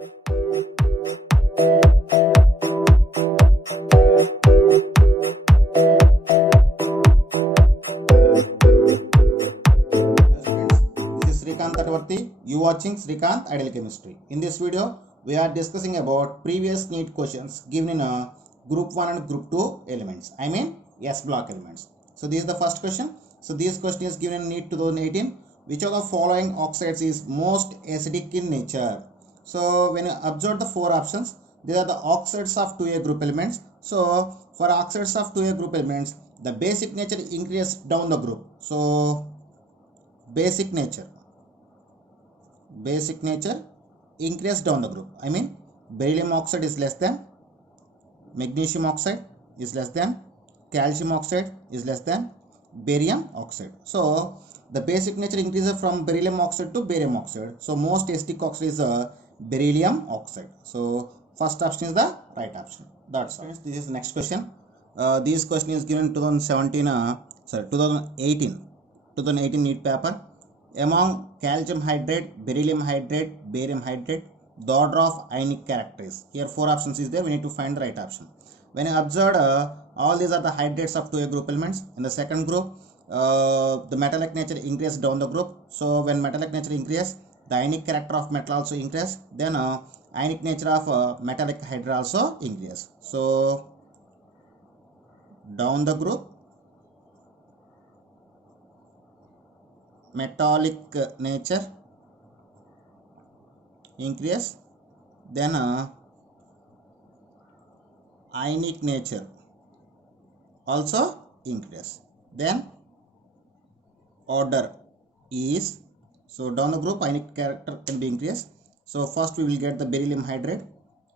You watching Srikanth Ideal Chemistry. In this video, we are discussing about previous NEET questions given in a Group 1 and Group 2 elements. I mean S block elements. So this is the first question. So this question is given in NEET 2018. Which of the following oxides is most acidic in nature? So when you observe the four options, these are the oxides of 2A group elements. So for oxides of 2A group elements, the basic nature increases down the group. So basic nature increase down the group. I mean beryllium oxide is less than, magnesium oxide is less than, calcium oxide is less than barium oxide. So the basic nature increases from beryllium oxide to barium oxide. So most acidic oxide is beryllium oxide. So first option is the right option. That's all. This is the next question. This question is given 2018 NEET paper. Among calcium hydrate, beryllium hydrate, barium hydrate, the order of ionic characters. Here four options is there. We need to find the right option. When you observe, all these are the hydrates of 2A group elements. In the second group, the metallic nature increases down the group. So when metallic nature increases, the ionic character of metal also increases. Then ionic nature of metallic hydra also increases. So down the group, metallic nature increase, then ionic nature also increase, then order is, so down the group ionic character can be increased. So first we will get the beryllium hydrate,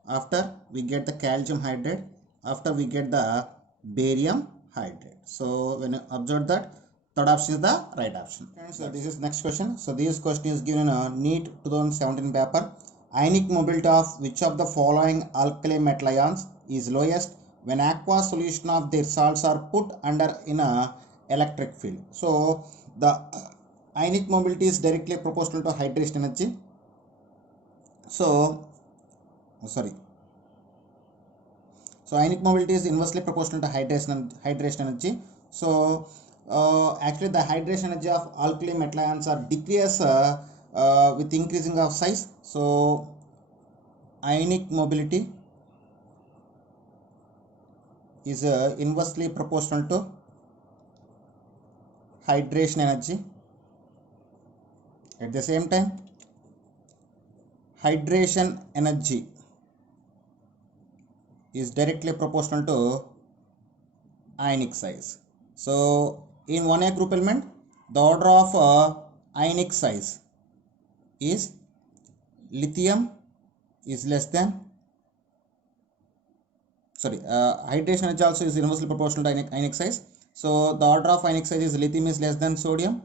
after we get the calcium hydrate, after we get the barium hydrate. So when you observe that, third option is the right option. So this is next question. So this question is given a NEET 2017 paper. Ionic mobility of which of the following alkali metal ions is lowest when aqueous solution of their salts are put under in a electric field? So the ionic mobility is directly proportional to hydration energy. So ionic mobility is inversely proportional to hydration energy. So actually the hydration energy of alkali metal ions are decrease with increasing of size. So ionic mobility is inversely proportional to hydration energy. At the same time, hydration energy is directly proportional to ionic size. So in 1A group element, the order of ionic size is lithium is less than, hydration energy also is inversely proportional to ionic size. So the order of ionic size is lithium is less than sodium,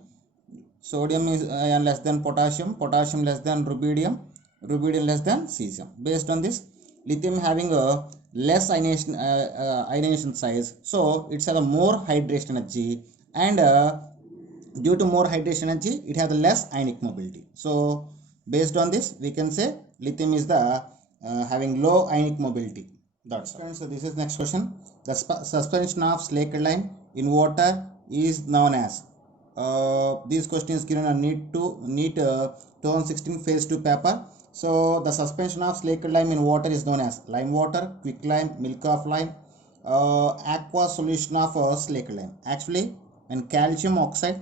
sodium is less than potassium, potassium less than rubidium, rubidium less than cesium. Based on this, lithium having a less ionization size, so it's have a more hydration energy, and due to more hydration energy, it has a less ionic mobility. So based on this, we can say lithium is the having low ionic mobility. That's all. So this is next question. The suspension of slaked lime in water is known as. This question is given a NEET 2016 phase 2 paper. So the suspension of slaked lime in water is known as lime water, quick lime, milk of lime, aqueous solution of slaked lime. Actually, when calcium oxide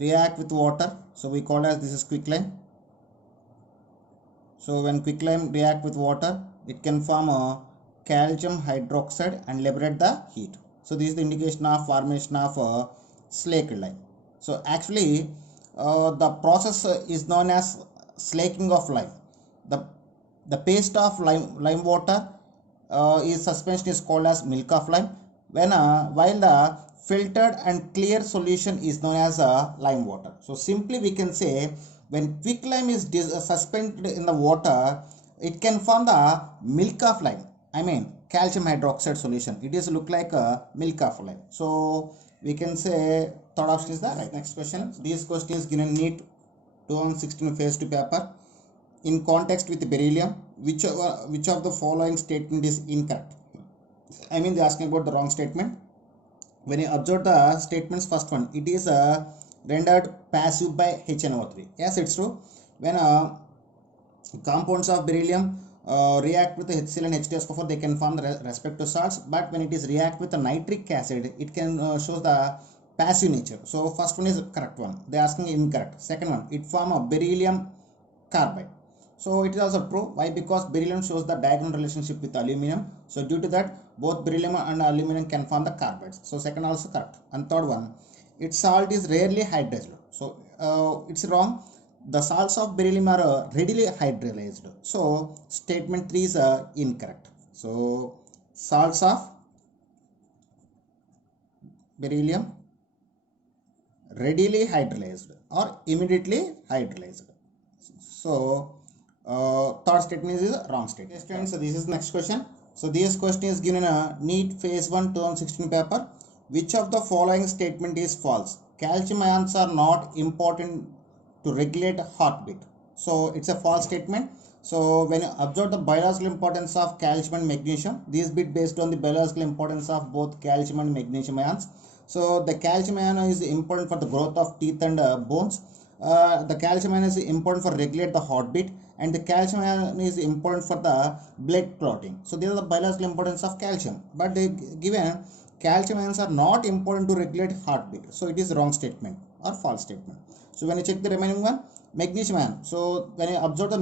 react with water, so we call as this is quick lime. So when quick lime react with water, it can form a calcium hydroxide and liberate the heat. So this is the indication of formation of slaked lime. So actually the process is known as slaking of lime. The paste of lime water is suspension is called as milk of lime, when while the filtered and clear solution is known as lime water. So simply we can say when quick lime is suspended in the water, it can form the milk of lime, I mean calcium hydroxide solution. It is look like a milk of lime. So we can say third option is the right. Next question. This question is given NEET 2016 phase 2 paper. In context with beryllium, which of the following statement is incorrect? I mean, they are asking about the wrong statement. When you observe the statements, first one, it is rendered passive by HNO3. Yes, it's true. When compounds of beryllium react with the HCl and H2SO4, they can form the respective salts. But when it is react with the nitric acid, it can shows the passive nature. So first one is correct one. They are asking incorrect. Second one, it form a beryllium carbide. So it is also true. Why? Because beryllium shows the diagonal relationship with aluminum. So due to that, both beryllium and aluminum can form the carbides. So second also correct. And third one, its salt is rarely hydrolyzed. So it's wrong. The salts of beryllium are readily hydrolyzed. So statement 3 is incorrect. So salts of beryllium readily hydrolyzed or immediately hydrolyzed. So third statement is a wrong statement. Students, so this is next question. So this question is given a NEET phase 1 2016 paper. Which of the following statement is false? Calcium ions are not important to regulate heartbeat. So it's a false statement. So when you observe the biological importance of calcium and magnesium, this bit based on the biological importance of both calcium and magnesium ions. So the calcium ion is important for the growth of teeth and bones. The calcium ion is important for regulate the heartbeat, and the calcium ion is important for the blood clotting. So these are the biological importance of calcium. But they given calcium ions are not important to regulate heartbeat. So it is wrong statement or false statement. So when you check the remaining one, magnesium ion. So when you observe the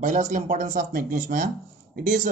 biological importance of magnesium ion, it is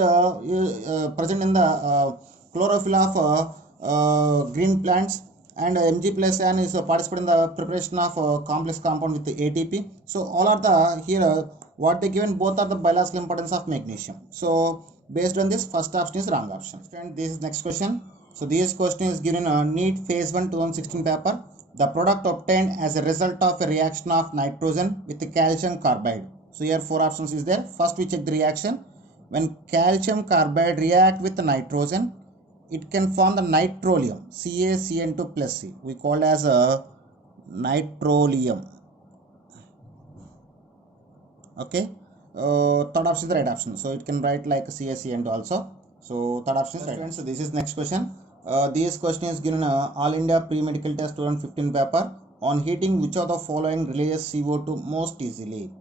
present in the chlorophyll of green plants, and Mg plus ion is participate in the preparation of complex compound with the ATP. So all are the here what they given, both are the biological importance of magnesium. So based on this, first option is wrong option. And this is next question. So this question is given a NEET phase 1 2016 paper. The product obtained as a result of a reaction of nitrogen with the calcium carbide. So here 4 options is there. First we check the reaction. When calcium carbide react with the nitrogen, it can form the nitrolium, CaCN2 plus C. We call as a nitrolium. Okay. Third option is the right option. So it can write like CaCN2 also. So third option is right. So this is next question. This question is given All India Pre-Medical Test 2015 paper. On heating, which of the following releases CO2 most easily?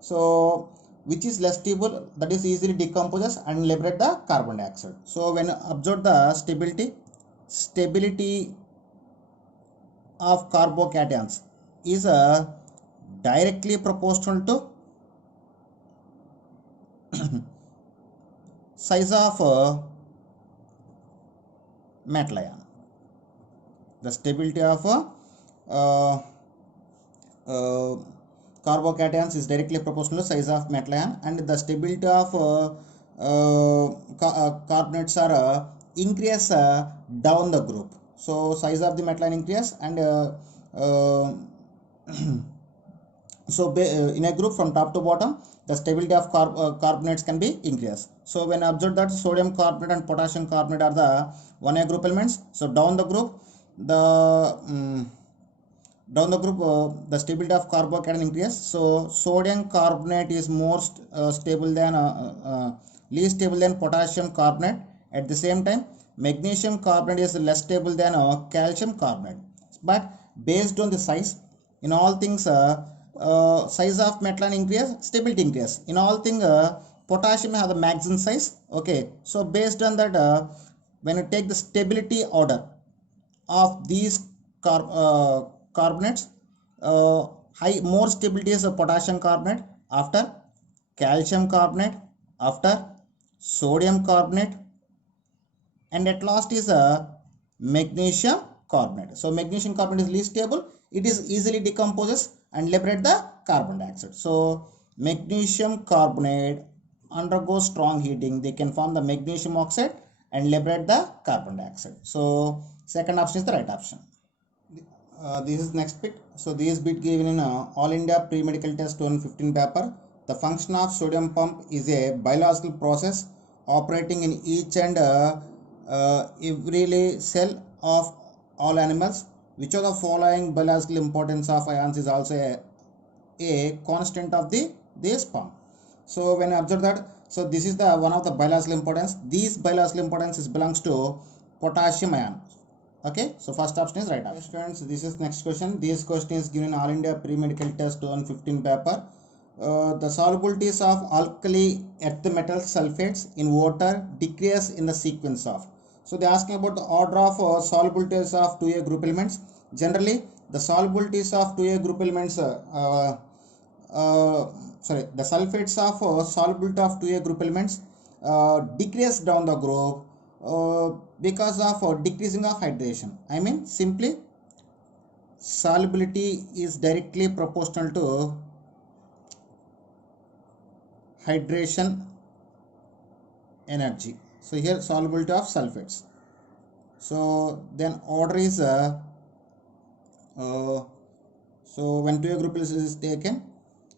So which is less stable, that is easily decomposes and liberate the carbon dioxide. So when you observe the stability of carbocations is directly proportional to size of metal ion. The stability of carbocations is directly proportional to size of metal ion, and the stability of carbonates are increase down the group. So size of the metal ion increase, and so in a group from top to bottom, the stability of carbonates can be increased. So when observed that sodium carbonate and potassium carbonate are the 1A group elements, so down the group, the stability of carbocation increases. So sodium carbonate is more stable than least stable than potassium carbonate. At the same time, magnesium carbonate is less stable than calcium carbonate. But based on the size, in all things, size of metal ion increase, stability increase. In all things, potassium have the maximum size. Okay, so based on that, when you take the stability order of these carbonates, more stability is potassium carbonate, after calcium carbonate, after sodium carbonate, and at last is magnesium carbonate. So magnesium carbonate is least stable, it is easily decomposes and liberate the carbon dioxide. So magnesium carbonate undergoes strong heating, they can form the magnesium oxide and liberate the carbon dioxide. So second option is the right option. This is next bit. So this bit given in All India Pre-Medical Test 2015 paper. The function of sodium pump is a biological process operating in each and every cell of all animals. Which of the following biological importance of ions is also a constant of the sperm. So when you observe that, so this is the one of the biological importance. These biological importance belongs to potassium ion. Okay, so first option is right option. Students, this is next question. This question is given in All India Pre-Medical Test 2015 paper. The solubilities of alkali earth metal sulfates in water decrease in the sequence of. So they are asking about the order of solubilities of 2A group elements. Generally, the solubilities of 2A group elements, the sulfates of solubility of 2A group elements decrease down the group because of decreasing of hydration. I mean, simply solubility is directly proportional to hydration energy. So here solubility of sulfates. So then order is so when 2A group is taken,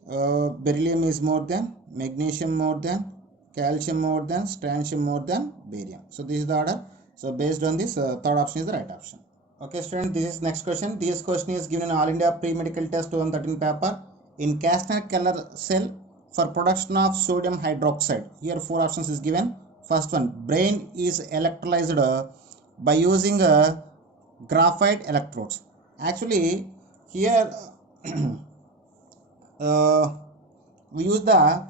beryllium is more than, magnesium more than, calcium more than, strontium more than barium. So this is the order. So based on this, third option is the right option. Okay, students, this is next question. This question is given in All India Pre-Medical Test 2013 paper. In Castner Keller cell for production of sodium hydroxide. Here 4 options is given. First one, brine is electrolyzed by using graphite electrodes. Actually, here we use the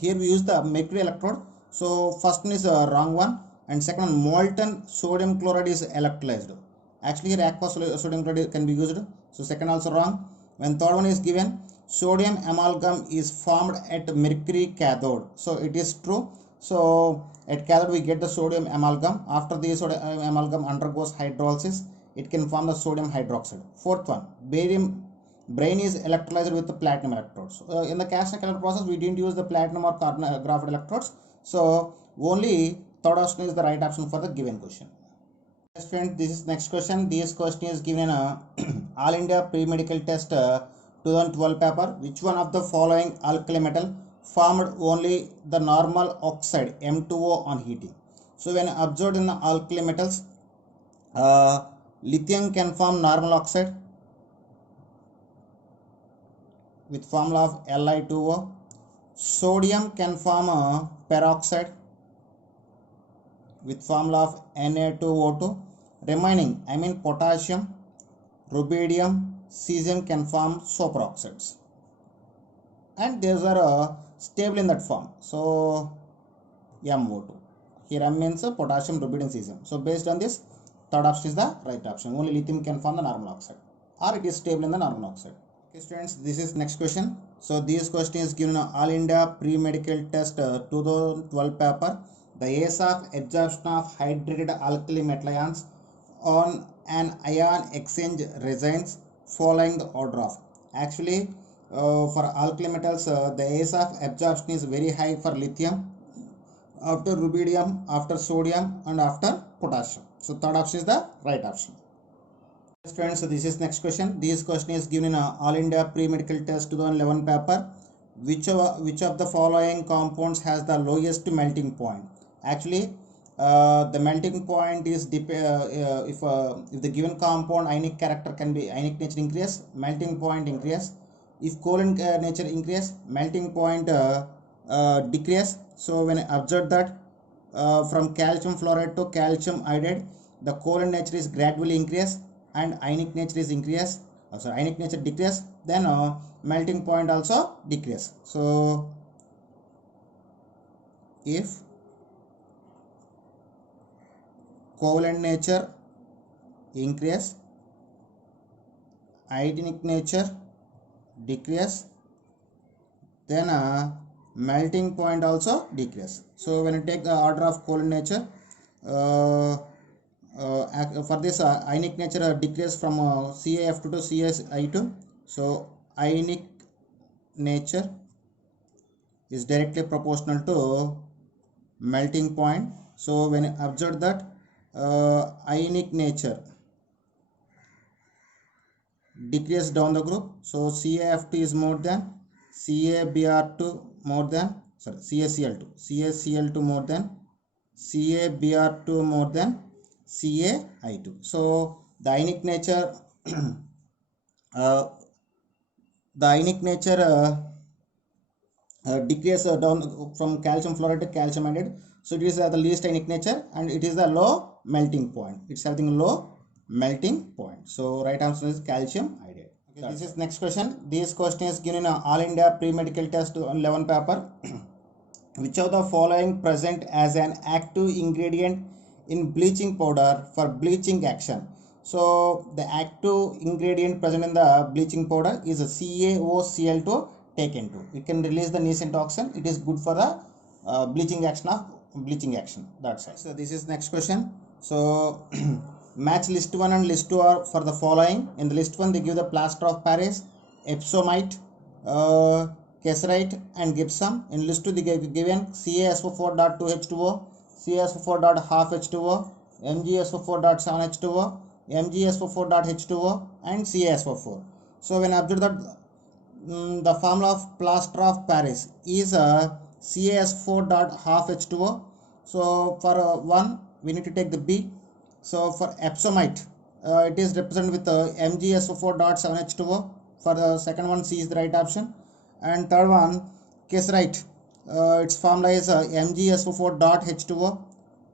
here we use the mercury electrode. So first one is a wrong one, and second one, molten sodium chloride is electrolyzed. Actually here aqueous sodium chloride can be used. So second also wrong. When third one is given, sodium amalgam is formed at mercury cathode. So it is true. So at cathode we get the sodium amalgam. After the sodium amalgam undergoes hydrolysis, it can form the sodium hydroxide. Fourth one, brine is electrolyzed with the platinum electrodes. In the Castner Keller process, we didn't use the platinum or carbon graphite electrodes. So only third option is the right option for the given question. Friends, this is next question. This question is given in a All India Pre-Medical Test 2012 paper. Which one of the following alkali metal formed only the normal oxide M2O on heating? So when observed in the alkali metals, lithium can form normal oxide with formula of Li2O. Sodium can form a peroxide with formula of Na2O2. Remaining, I mean potassium, rubidium, cesium can form superoxides, and these are stable in that form. So MO2. Here M means potassium, rubidium, cesium. So based on this, third option is the right option. Only lithium can form the normal oxide, or it is stable in the normal oxide. Okay, students, this is next question. So this question is given All India Pre-Medical Test 2012 paper. The case of absorption of hydrated alkali metal ions on an ion exchange resigns following the order of. Actually, for alkali metals, the case of absorption is very high for lithium, after rubidium, after sodium, and after potassium. So third option is the right option. Friends, so this is next question. This question is given in All India Pre-Medical Test 2011 paper. Which of the following compounds has the lowest melting point? Actually, the melting point is if the given compound ionic character can be ionic nature increase, melting point increase. If covalent nature increase, melting point decrease. So when I observe that from calcium fluoride to calcium iodide, the covalent nature is gradually increase and ionic nature is increase. Ionic nature decrease, then melting point also decrease. So if covalent nature increase, ionic nature decrease, then melting point also decrease. So when you take the order of covalent nature, for this ionic nature decrease from CaF2 to CaI2. So ionic nature is directly proportional to melting point. So when I observe that ionic nature decrease down the group, so CaF2 is more than, CaBr2 more than, CaCl2 more than, CaBr2 more than CaI2. So the ionic nature uh, the ionic nature decrease down from calcium fluoride to calcium iodide. So it is the least ionic nature, and it is the low melting point. It's having low melting point. So right answer is calcium iodide. Okay, this is next question. This question is given in All India Pre-Medical Test 11 paper. Which of the following present as an active ingredient in bleaching powder for bleaching action? So the active ingredient present in the bleaching powder is a CaOCl2 taken 2. It can release the nascent toxin. It is good for the bleaching action of bleaching action. That's it. So this is next question. So match list 1 and list 2 are for the following. In the list 1 they give the plaster of Paris, epsomite, Caesarite and gypsum. In list 2 they given CaSO4.2H2O, CaSO4.5H2O, MgSO4.7H2O, MgSO4.H2O and CaSO4. So when observe that the formula of plaster of Paris is CaS4.5H2O. So for one we need to take the B. So for epsomite it is represented with MgSO4.7H2O. For the second one, C is the right option. And third one, Caesarite, its formula is MgSO4.H2O.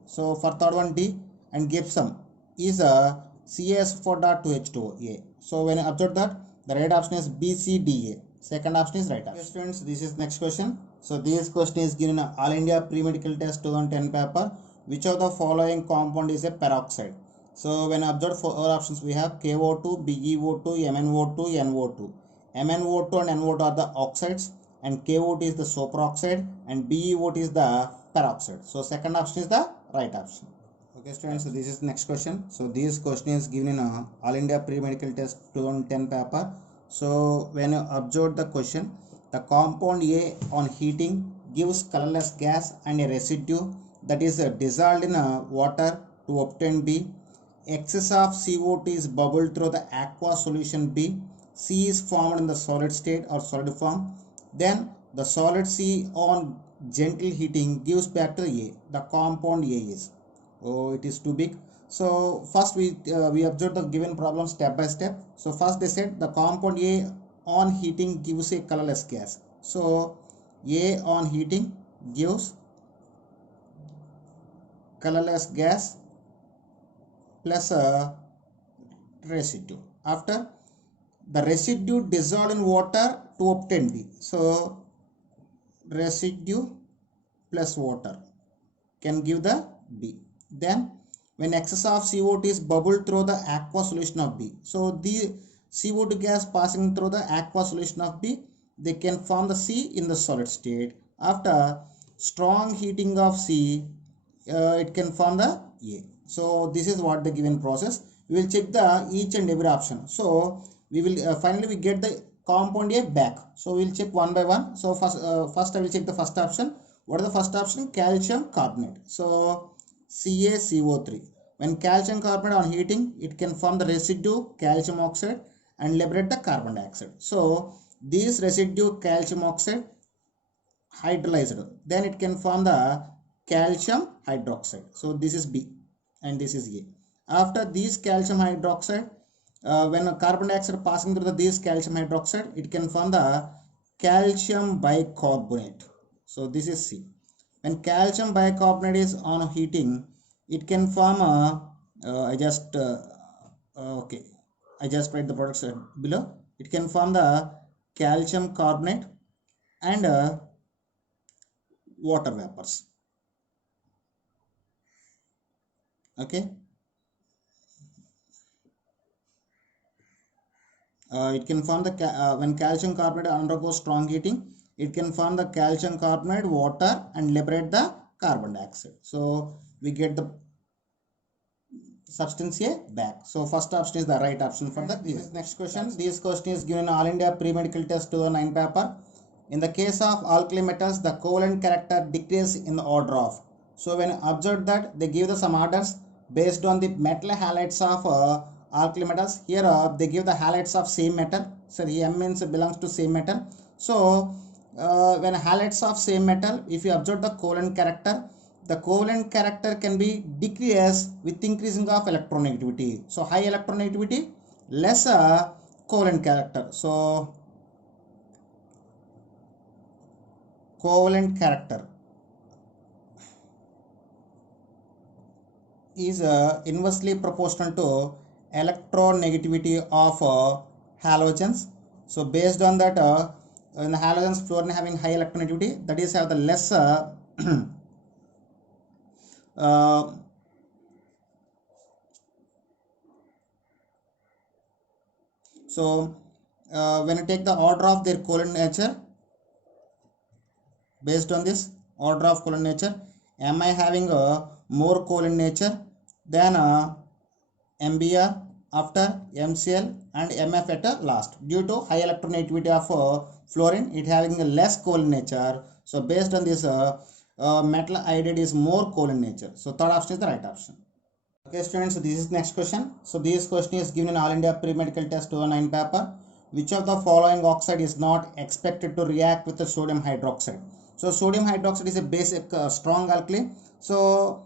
So for third one, D. And gypsum is CaS4.2H2O. So when I observe that, the right option is B, C, D, A. Second option is right option. Okay, students, this is next question. So this question is given in All India Pre-Medical Test 2010 paper. Which of the following compound is a peroxide? So when observed four options, we have KO2, BeO2, MnO2, NO2. MnO2 and NO2 are the oxides, and KO2 is the superoxide, and BeO2 is the peroxide. So second option is the right option. Okay students, so this is next question. So this question is given in All India Pre-Medical Test 2010 paper. So when you observe the question, the compound A on heating gives colorless gas and a residue that is dissolved in water to obtain B. Excess of CO2 is bubbled through the aqua solution B. C is formed in the solid state or solid form. Then the solid C on gentle heating gives back to A. The compound A is. Oh, it is too big. So first we observe the given problem step by step. So first they said the compound A on heating gives a colorless gas. So A on heating gives colorless gas plus a residue. After the residue dissolved in water to obtain B. So residue plus water can give the B. Then when excess of CO2 is bubbled through the aqua solution of B. So the CO2 gas passing through the aqua solution of B, they can form the C in the solid state. After strong heating of C, it can form the A. So this is what the given process. We will check the each and every option. So we will finally we get the compound A back. So we will check one by one. So first I will check the first option. What is the first option? Calcium carbonate. So CaCO3. When calcium carbonate on heating, it can form the residue calcium oxide and liberate the carbon dioxide. So this residue calcium oxide hydrolyzed, then it can form the calcium hydroxide. So this is B and this is A. After this calcium hydroxide, when a carbon dioxide passing through this calcium hydroxide, it can form the calcium bicarbonate. So this is C. When calcium bicarbonate is on heating, it can form a I just write the products below. It can form the calcium carbonate and water vapors. Okay. It can form the when calcium carbonate undergoes strong heating, it can form the calcium carbonate, water, and liberate the carbon dioxide. So we get the substance A back. So first option is the right option for the next question. This question is given All India Pre-Medical Test 2009 paper. In the case of alkali metals, the covalent character decreases in the order of. So when observed that they give the some orders based on the metal halides of alkali metals. Here they give the halides of same metal. So M means belongs to same metal. So when halides of same metal, if you observe the covalent character, the covalent character can be decreased with increasing of electronegativity. So high electronegativity, less covalent character. So covalent character is inversely proportional to electronegativity of halogens. So based on that, in the halogens, fluorine having high electronegativity, that is have the less so when you take the order of their covalent nature, based on this order of covalent nature, am I having a more covalent nature than MBr after MCl and MF at last? Due to high electronegativity of fluorine, it having a less covalent nature. So based on this, metal iodide is more covalent nature. So third option is the right option. Okay students, so this is next question. So this question is given in All India Pre-Medical Test 2009 paper. Which of the following oxide is not expected to react with the sodium hydroxide? So sodium hydroxide is a basic strong alkali. So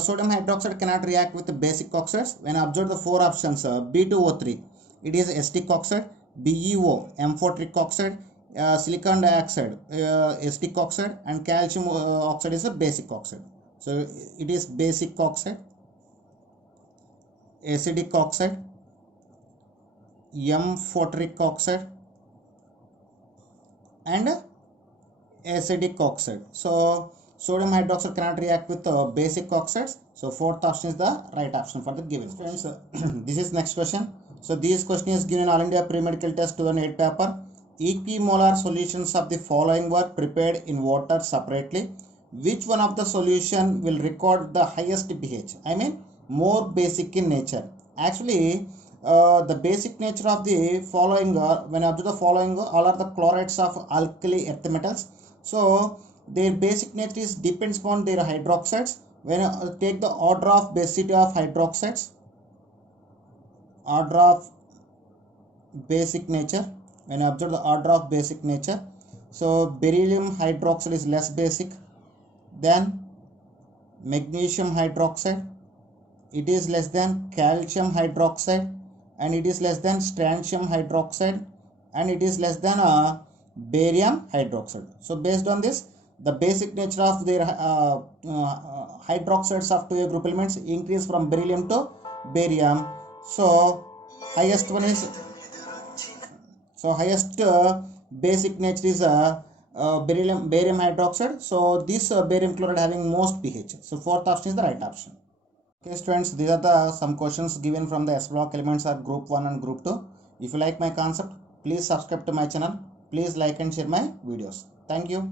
sodium hydroxide cannot react with the basic oxides. When I observe the four options, B2O3, it is acetic oxide, BeO, amphoteric oxide, silicon dioxide, acetic oxide, and calcium oxide is a basic oxide. So it is basic oxide, acidic oxide, amphoteric oxide, and acidic oxide. So sodium hydroxide cannot react with basic oxides. So fourth option is the right option for the given. Friends, this is next question. So this question is given in All India Pre-Medical Test 2008 paper. Equimolar solutions of the following were prepared in water separately. Which one of the solution will record the highest pH? I mean more basic in nature. Actually, the basic nature of the following, when I observe the following, all are the chlorides of alkali earth metals. So their basic nature is depends upon their hydroxides. When I take the order of basicity of hydroxides, order of basic nature, when I observe the order of basic nature, so beryllium hydroxide is less basic than magnesium hydroxide, it is less than calcium hydroxide, and it is less than strontium hydroxide, and it is less than barium hydroxide. So based on this, the basic nature of their hydroxides of 2A group elements increase from beryllium to barium. So highest one is, so highest basic nature is barium hydroxide. So this barium chloride having most pH. So fourth option is the right option. Okay students, these are the some questions given from the S block elements of group 1 and group 2. If you like my concept, please subscribe to my channel. Please like and share my videos. Thank you.